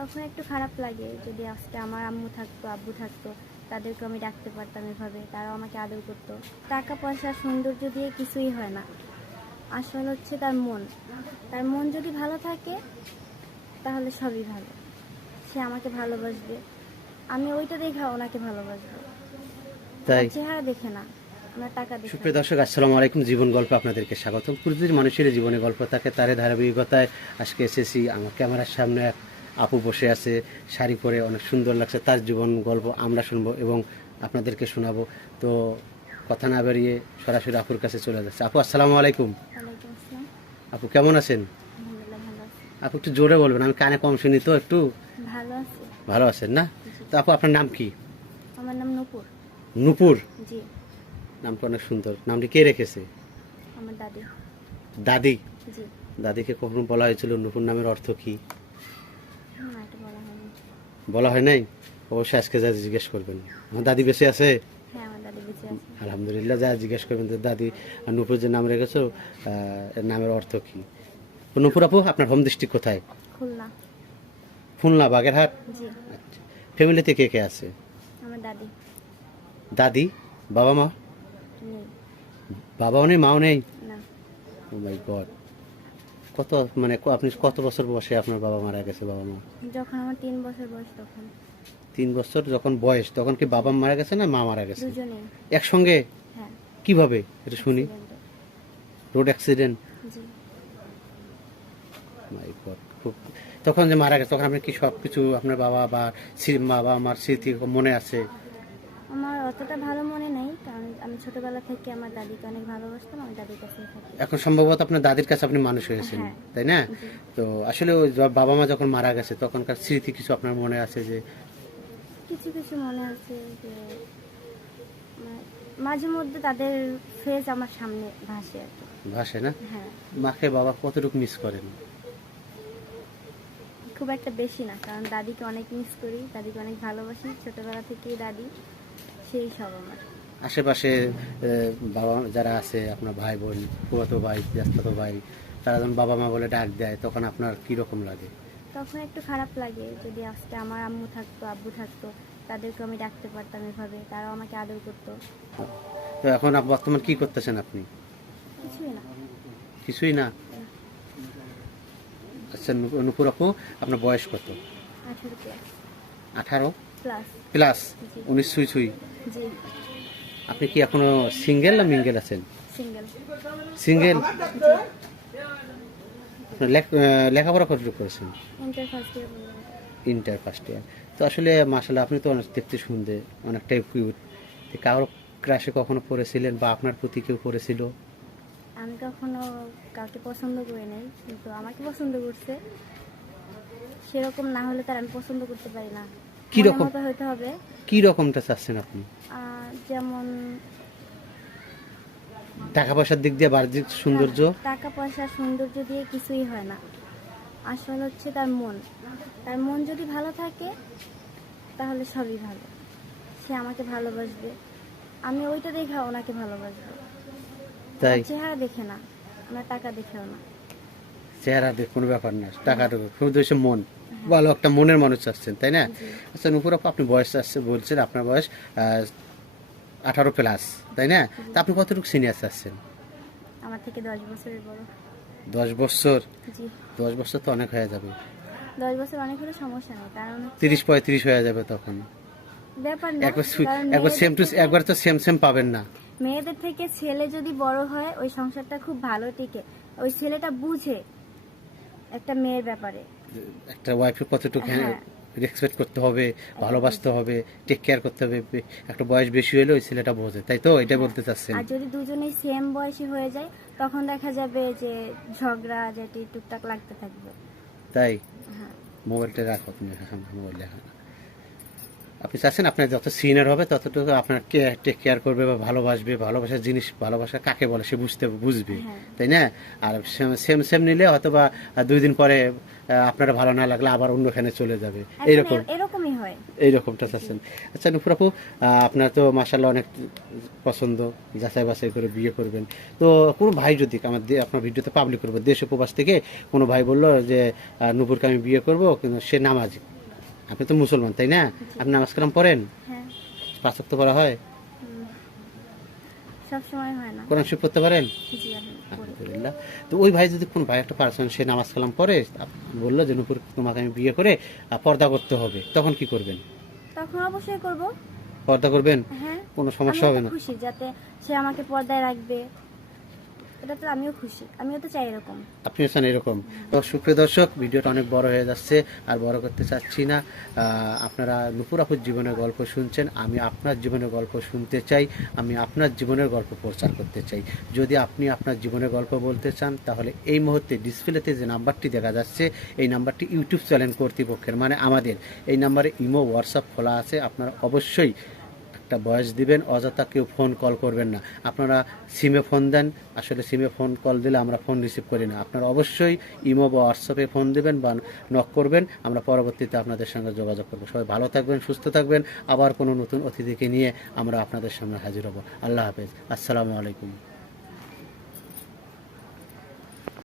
তখন একটু খারাপ লাগে যদি আজকে আমার আম্মু থাকতো, আব্বু থাকতো, তাদেরকে আমি ডাকতে পারতাম এভাবে, তারাও আমাকে আদর করতো। টাকা পয়সা সৌন্দর্য দিয়ে কিছুই হয় না, আসল হচ্ছে তার মন। তার মন যদি ভালো থাকে তাহলে সবই ভালো। সে আমাকে ভালোবাসবে, আমি ওইটা দেখে ওনাকে ভালোবাসবো। তাই চেহারা দেখে না, আমার টাকা দেখে। সুপ্রিয় দর্শক, আসসালামু আলাইকুম। জীবন গল্প আপনাদেরকে স্বাগতম। প্রতিটি মানুষের জীবনে গল্প থাকে, তার ধারাবাহিকতায় আজকে এসেছি। আমার ক্যামেরার সামনে এক আপু বসে আছে, শাড়ি পরে, অনেক সুন্দর লাগছে। তার জীবন গল্প আমরা শুনবো এবং আপনাদেরকে শোনাবো। তো কথা না বেরিয়ে সরাসরি আপুর কাছে চলে যাচ্ছে। আপু, আসসালামু আলাইকুম। ওয়ালাইকুম আসসালাম। আপু কেমন আছেন? আলহামদুলিল্লাহ, ভালো আছি। আপু একটু জোরে বলবেন, আমি কানে কম শুনি তো একটু। ভালো আছি। ভালো আছেন না? তো আপু, আপনার নাম কি? আমার নাম নূপুর। নূপুর। জি। নামটা অনেক সুন্দর। নামটি কে রেখেছে? আমার দাদি। দাদি। জি। দাদিকে কখনো বলা হয়েছিল নূপুর নামের অর্থ কি? না, এটা বলা হয়নি। বলা হয় নাই? অবশ্যই আজকে যা জিজ্ঞেস করবেন। আমার দাদি বেঁচে আছে? হ্যাঁ, আমার দাদি বেঁচে আছে। আলহামদুলিল্লাহ। যা জিজ্ঞেস করবেন যে দাদি নূপুর যে নাম রেখেছো, এর নামের অর্থ কি? তো নূপুর আপু, আপনার হোম ডিস্ট্রিক্ট কোথায়? খুলনা। খুলনা, বাগেরহাট। জি। আচ্ছা। ফ্যামিলিতে কে কে আছে? আমার দাদি দাদি, বাবা মা? নেই। বাবাও নেই, মাও নেই? না। ও মাই গড। কত মানে আপনি কত বছর বয়সে আপনার বাবা মারা গেছে, বাবা মা? যখন আমার 3 বছর বয়স তখন। 3 বছর যখন বয়স, তখন কি বাবা মারা গেছে না মা মারা গেছে? দুজনেই। একসঙ্গে? হ্যাঁ। কিভাবে এটা শুনি। accident-এ। Road accident? জি। My god. খুব। তখন যে মারা গেছে তখন আপনি কি সব কিছু আপনার বাবা বা বাবা আমার স্মৃতি মনে আছে? আমার অতটা ভালো মনে নেই, কারণ আমি ছোটবেলা থেকে আমার দাদিকে অনেক ভালোবাসতাম, আমার দাদির কাছেই থাকি। এখন সম্ভবত আপনার দাদির কাছে আপনি মানুষ হয়েছেন, হ্যাঁ। তাই না? জি। তো আসলে ওই বাবা মা যখন মারা গেছে তখনকার স্মৃতি কিছু আপনার মনে আছে যে? কিছু কিছু মনে আছে যে মানে মাঝে মধ্যে তাদের ফেস আমার সামনে ভাসে আর কি। ভাসে না? হ্যাঁ। মাকে বাবা কতটুকু মিস করেন? খুব একটা বেশি না, কারণ দাদিকে অনেক মিস করি, দাদিকে অনেক ভালোবাসি, ছোটবেলা থেকেই দাদি সেই সব আমার। আশেপাশে বাবা যারা আছে, আপনার ভাই বোন, ফুফাতো ভাই, জ্যাঠাতো ভাই, তারা যখন বাবা মা বলে ডাক দেয় তখন আপনার কি রকম লাগে? তখন একটু খারাপ লাগে যদি আজকে আমার আম্মু থাকতো, আব্বু থাকতো, তাদেরকে আমি ডাকতে পারতাম এভাবে, তারাও আমাকে আদর করতো। তো এখন বর্তমান কি করতেছেন আপনি? কিছুই না। কিছুই না? আচ্ছা নুপুর আপু, আপনার বয়স কত? 18 প্লাস। 18 প্লাস। প্লাস? জি। 19 ছুঁই ছুঁই? জি। আপনি কি এখনো সিঙ্গেল না মিঙ্গেল আছেন? সিঙ্গেল। সিঙ্গেল। জি। লেখাপড়া কতটুকু করেছেন? Inter first year. Inter first year. তো আসলে মাশাআল্লাহ, আপনি তো অনেক দেখতে সুন্দর, অনেকটাই কিউট। কারো ক্রাশে কখনো পড়েছিলেন বা আপনার প্রতি কেউ পড়েছিল? আমি কখনো কাউকে পছন্দ করি নাই, কিন্তু আমাকে পছন্দ করছে। সেরকম না হলে তার আমি পছন্দ করতে পারি না। কি মনের রকম? মতো হইতে হবে। কি রকমটা চাচ্ছেন আপনি? যেমন টাকা পয়সার দিক দিয়ে, বাহ্যিক সৌন্দর্য? টাকা পয়সা সৌন্দর্য দিয়ে কিছুই হয় না, আসল হচ্ছে তার মন। তার মন যদি ভালো থাকে তাহলে সবই ভালো। সে আমাকে ভালোবাসবে, আমি ওইটা দেখে ওনাকে ভালোবাসবো। তাই চেহারা দেখে না, আমার টাকা দেখেও না। চেহারা দেখে কোনো ব্যাপার না, টাকার শুধু হচ্ছে মন। ভালো একটা মনের মানুষ চাচ্ছেন, তাই না? জি। আচ্ছা নুপুর আপু, আপনি বয়স আসছে বলছেন, আপনার বয়স 18 প্লাস, তাই না? তা আপনি কতটুকু সিনিয়র চাচ্ছেন? আমার থেকে 10 বছরের বড়। 10 বছর? জি। 10 বছর তো অনেক হয়ে যাবে। 10 বছর অনেক হলে সমস্যা নেই, কারণ 30-35 হয়ে যাবে তখন। ব্যাপার না, একবার কারণ একবার সেম টু মেয়েদের একবার তো সেম সেম পাবেন না। মেয়েদের থেকে ছেলে যদি বড় হয় ওই সংসারটা খুব ভালো টিকে। ওই ছেলেটা বুঝে একটা মেয়ের ব্যাপারে। একটা ওয়াইফের কতটুকু হ্যাঁ। রেসপেক্ট করতে হবে, ভালোবাসতে হবে, টেক কেয়ার করতে হবে। একটা বয়স বেশি হলে ওই ছেলেটা বোঝে, তাই তো? এটা বলতে চাচ্ছেন? আর যদি দুজনেই সেম বয়সী হয়ে যায় তখন দেখা যাবে যে ঝগড়া যেটি টুকটাক লাগতে থাকবে। তাই হ্যাঁ। মোবাইলটা রাখো তুমি, মোবাইল দেখা। আপনি চাচ্ছেন আপনার যত সিনিয়র হবে ততটুকু আপনার টেক কেয়ার করবে বা ভালোবাসবে। ভালোবাসার জিনিস, ভালোবাসা কাকে বলে সে বুঝবে, হ্যাঁ। তাই না? আর সেম সেম নিলে হয়তো বা 2 দিন পরে আপনার ভালো না লাগলে আবার অন্যখানে চলে যাবে, এখন এইরকম। এরকমই হয়। হয়। এইরকমটা চাচ্ছেন। আচ্ছা নুপুর আপু, আপনার তো মাশাআল্লাহ অনেক পছন্দ, যাচাই বাছাই করে বিয়ে করবেন। তো কোনো ভাই যদি আপনার ভিডিওতে পাবলিক করবো, দেশ উপবাস থেকে কোনো ভাই বললো যে নুপুরকে আমি বিয়ে করব, কিন্তু সে নামাজি, আপনি তো মুসলমান তাই না, আপনি নামাজ কালাম পড়েন, হ্যাঁ। 5 ওয়াক্ত পড়া হয়, সব সময় হয় না। কোরআন শরীফ পড়তে পারেন? জি আমি পড়ি। আলহামদুলিল্লাহ। তো ওই ভাই যদি কোন ভাই একটা পার্সন সে নামাজ কালাম পড়ে বললো যে নুপুর তোমাকে আমি বিয়ে করে পর্দা করতে হবে, তখন কি করবেন? তখন অবশ্যই করব। পর্দা করবেন? হ্যাঁ। কোনো সমস্যা হবে আমিও না? তো খুশি যাতে সে আমাকে পর্দায় রাখবে, এটা তো আমিও খুশি, আমিও তো চাই এরকম। আপনি চান এরকম? তো সুপ্রিয় দর্শক, ভিডিওটা অনেক বড় হয়ে যাচ্ছে, আর বড় করতে চাচ্ছি না। আপনারা নুপুর আপুর জীবনের গল্প শুনছেন, আমি আপনার জীবনের গল্প শুনতে চাই, আমি আপনার জীবনের গল্প প্রচার করতে চাই। যদি আপনি আপনার জীবনের গল্প বলতে চান, তাহলে এই মুহূর্তে ডিসপ্লেতে যে নাম্বারটি দেখা যাচ্ছে, এই নাম্বারটি ইউটিউব চ্যানেল কর্তৃপক্ষের, মানে আমাদের, এই নাম্বারে ইমো হোয়াটসঅ্যাপ খোলা আছে। আপনারা অবশ্যই একটা ভয়েস দিবেন, অযথা কেউ ফোন কল করবেন না। আপনারা সিমে ফোন দেন, আসলে সিমে ফোন কল দিলে আমরা ফোন রিসিভ করি না। আপনারা অবশ্যই ইমো বা হোয়াটসঅ্যাপে ফোন দিবেন বা নক করবেন, আমরা পরবর্তীতে আপনাদের সঙ্গে যোগাযোগ করবো। সবাই ভালো থাকবেন, সুস্থ থাকবেন। আবার কোনো নতুন অতিথিকে নিয়ে আমরা আপনাদের সামনে হাজির হব। আল্লাহ হাফেজ, আসসালামু আলাইকুম।